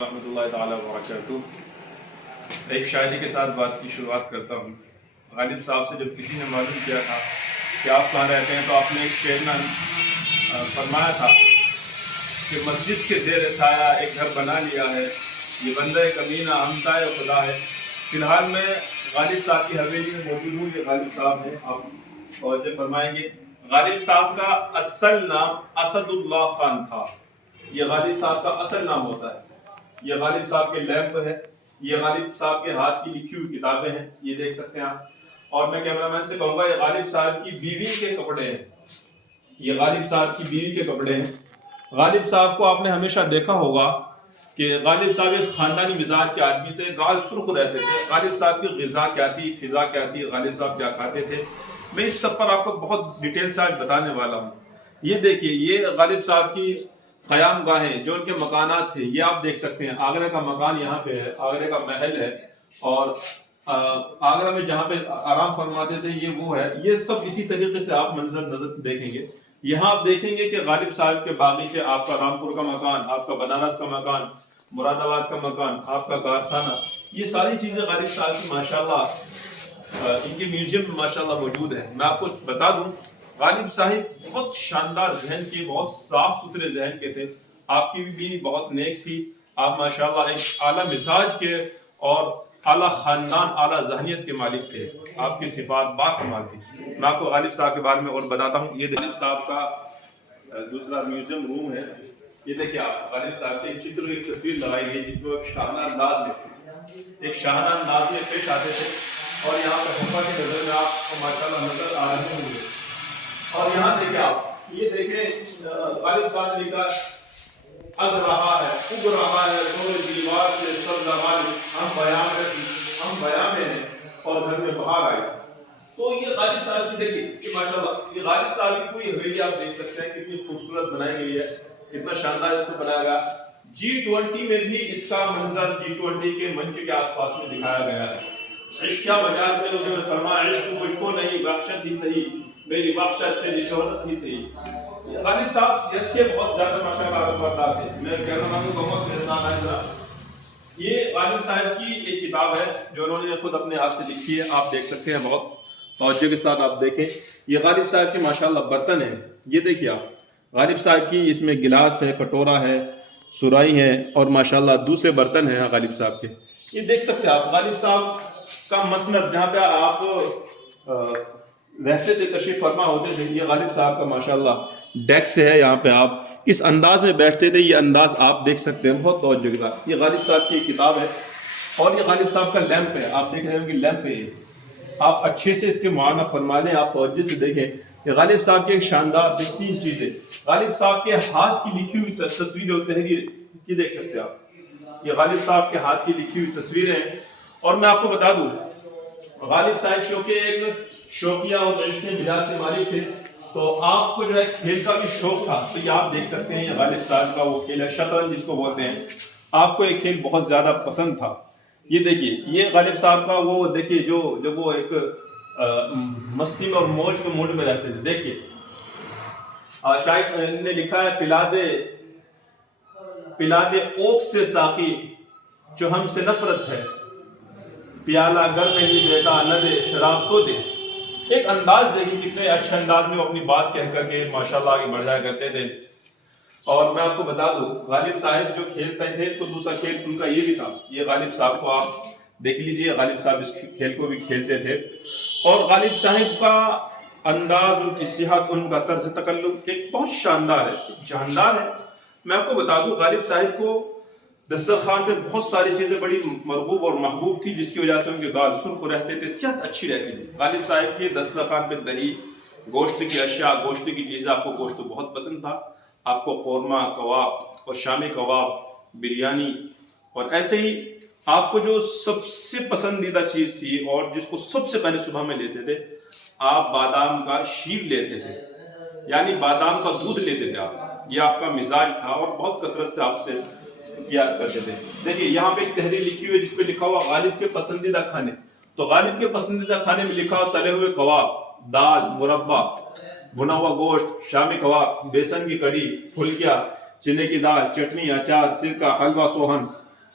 رحمۃ اللہ تعالیٰ وبرکاتہ۔ ایک شاعری کے ساتھ بات کی شروعات کرتا ہوں۔ غالب صاحب سے جب کسی نے معلوم کیا تھا کہ آپ کہاں رہتے ہیں تو آپ نے ایک شعر فرمایا تھا کہ مسجد کے زیر سایہ ایک گھر بنا لیا ہے، یہ بندہ کمینہ ہمسائے خدا ہے۔ فی الحال میں غالب صاحب کی حویلی میں موجود ہوں۔ یہ غالب صاحب ہیں، آپ توجہ فرمائیں گے۔ غالب صاحب کا اصل نام اسد اللہ خان تھا۔ یہ غالب صاحب کا اصل نام ہوتا ہے۔ یہ غالب صاحب کے لیمپ ہے، یہ غالب صاحب کے ہاتھ کی لکھی ہوئی کتابیں ہیں، یہ دیکھ سکتے ہیں آپ۔ اور میں کیمرہ مین سے کہوں گا یہ غالب صاحب کی بیوی کے کپڑے ہیں، یہ غالب صاحب کی بیوی کے کپڑے ہیں۔ غالب صاحب کو آپ نے ہمیشہ دیکھا ہوگا کہ غالب صاحب ایک خاندانی مزاج کے آدمی تھے، گال سرخ رہتے تھے۔ غالب صاحب کی غذا کیا تھی، فضا کیا تھی، غالب صاحب کیا کھاتے تھے، میں اس سب پر آپ کو بہت ڈیٹیل سے آج بتانے والا ہوں۔ یہ دیکھیے، یہ غالب صاحب کی قیام گاہیں جو ان کے مکانات تھے، یہ آپ دیکھ سکتے ہیں۔ آگرہ کا مکان یہاں پہ ہے، آگرہ کا محل ہے، اور آگرہ میں جہاں پہ آرام فرماتے تھے یہ وہ ہے۔ یہ سب اسی طریقے سے آپ منظر نظر دیکھیں گے۔ یہاں آپ دیکھیں گے کہ غالب صاحب کے باغیچے، آپ کا رامپور کا مکان، آپ کا بنارس کا مکان، مراد آباد کا مکان، آپ کا کارخانہ، یہ ساری چیزیں غالب صاحب کی ماشاءاللہ ان کے میوزیم میں ماشاءاللہ موجود ہے۔ میں آپ کو بتا دوں، غالب صاحب بہت شاندار ذہن کے، بہت صاف ستھرے ذہن کے تھے۔ آپ کی بھی بیوی بہت نیک تھی۔ آپ ماشاءاللہ ایک اعلیٰ مزاج کے اور اعلیٰ خاندان، اعلیٰ ذہنیت کے مالک تھے۔ آپ کی صفات باکمال تھی۔ میں آپ کو غالب صاحب کے بارے میں اور بتاتا ہوں۔ یہ غالب صاحب کا دوسرا میوزیم روم ہے۔ یہ دیکھیں آپ، غالب صاحب کے چتر ایک تصویر لگائی گئی جس میں ایک شاہانہ انداز میں پیش آتے تھے، اور یہاں پہ حفا کی نظر میں آپ کو ماشاءاللہ نظر آ رہے ہوں گے۔ اور یہاں دیکھیں آپ، یہ دیکھیں غالب صاحب نے لکھا اگ رہا ہے، اگ رہا ہے دور دیوار سے سب زمان، ہم بیان میں ہیں اور گھر میں بہار آئی۔ تو یہ غالب صاحب کی دیکھیں کہ ماشاءاللہ یہ غالب صاحب کی کوئی حویلی آپ دیکھ سکتے ہیں، کتنی خوبصورت بنائی گئی ہے، کتنا شاندار اس کو بنایا گیا۔ G20 میں بھی اس کا منظر G20 کے منچ کے آس پاس میں دکھایا گیا ہے۔ عشق کیا مجاز میں انہوں نے فرمایا، عشق مجھ کو نہیں بخشت ہی صحیح، میری بخشت تیری شہرت ہی صحیح۔ غالب صاحب صحت کے بہت زیادہ ماشاءاللہ عظمتدار تھے۔ میں کہنا مانوں گا کہ انسان آئندہ، یہ غالب صاحب کی ایک کتاب ہے جو انہوں نے خود اپنے ہاتھ سے لکھی ہے، آپ دیکھ سکتے ہیں۔ بہت توجہ کے ساتھ آپ دیکھیں، یہ غالب صاحب کی ماشاءاللہ برتن ہیں۔ یہ دیکھیے آپ، غالب صاحب کی اس میں گلاس ہے، کٹورا ہے، سرائی ہے، اور ماشاءاللہ دوسرے برتن ہیں غالب صاحب کے۔ یہ دیکھ سکتے ہیں آپ، غالب صاحب کا مسند جہاں پہ آپ رہتے تھے، تشریف فرما ہوتے تھے، یہ غالب صاحب کا ماشاءاللہ ڈیسک ہے۔ یہاں پہ آپ کس انداز میں بیٹھتے تھے، یہ انداز آپ دیکھ سکتے ہیں بہت توجہ کے ساتھ۔ یہ غالب صاحب کی ایک کتاب ہے، اور یہ غالب صاحب کا لیمپ ہے، آپ دیکھ رہے ہیں کہ لیمپ ہے۔ آپ اچھے سے اس کے معائنہ فرما لیں، آپ توجہ سے دیکھیں کہ غالب صاحب کی ایک شاندار بہترین چیز ہے۔ غالب صاحب کے ہاتھ کی لکھی ہوئی تصویر اور تحریر کی دیکھ سکتے ہیں آپ، یہ غالب صاحب کے ہاتھ کی لکھی ہوئی تصویریں ہیں۔ اور میں آپ کو بتا دوں، غالب صاحب چونکہ ایک شوقیہ اور عشق مزاج سے مالک تھے، تو آپ کو جو ہے کھیل کا بھی شوق تھا۔ تو یہ آپ دیکھ سکتے ہیں، یہ غالب صاحب کا وہ کھیل ہے شطرنج جس کو بولتے ہیں۔ آپ کو یہ کھیل بہت زیادہ پسند تھا۔ یہ دیکھیے، یہ غالب صاحب کا وہ دیکھیے جو جب وہ ایک مستی اور موج کے موڈ میں رہتے تھے۔ دیکھیے شاعر نے لکھا ہے، پلا دے اوک سے ساقی جو ہم سے نفرت ہے، پیالہ گر نہیں دیتا نہ دے شراب تو دے۔ ایک انداز دیکھیں، کتنے اچھے انداز میں وہ اپنی بات کہہ کر کے ماشاءاللہ آگے بڑھ جایا کرتے تھے۔ اور میں آپ کو بتا دوں، غالب صاحب جو کھیلتے تھے تو دوسرا کھیل ان کا یہ بھی تھا۔ یہ غالب صاحب کو آپ دیکھ لیجئے، غالب صاحب اس کھیل کو بھی کھیلتے تھے۔ اور غالب صاحب کا انداز، ان کی صحت، ان کا طرز تکلم بہت شاندار ہے، جاندار ہے۔ میں آپ کو بتا دوں، غالب صاحب کو دسترخوان پہ بہت ساری چیزیں بڑی مرغوب اور محبوب تھی، جس کی وجہ سے ان کے گال سرخ رہتے تھے، صحت اچھی رہتی تھی۔ غالب صاحب کے دسترخوان پہ دہی، گوشت کی اشیاء، گوشت کی چیزیں، آپ کو گوشت بہت پسند تھا، آپ کو قورمہ، کباب اور شامی کباب، بریانی، اور ایسے ہی آپ کو جو سب سے پسندیدہ چیز تھی اور جس کو سب سے پہلے صبح میں لیتے تھے، آپ بادام کا شیر لیتے تھے، یعنی بادام کا دودھ لیتے تھے آپ۔ یہ آپ کا مزاج تھا اور بہت کثرت سے آپ سے کیا کرتے تھے۔ دیکھیے یہاں پہ ایک تحریر لکھی ہوئی ہے جس پہ لکھا ہوا غالب کے پسندیدہ کھانے۔ تو غالب کے پسندیدہ کھانے میں لکھا ہوا تلے ہوئے کباب، دال، مربع، بھنا ہوا گوشت، شامی کباب، بیسن کی کڑھی، پھلکیا، چنے کی دال، چٹنی، اچار، سرکہ، حلوہ سوہن،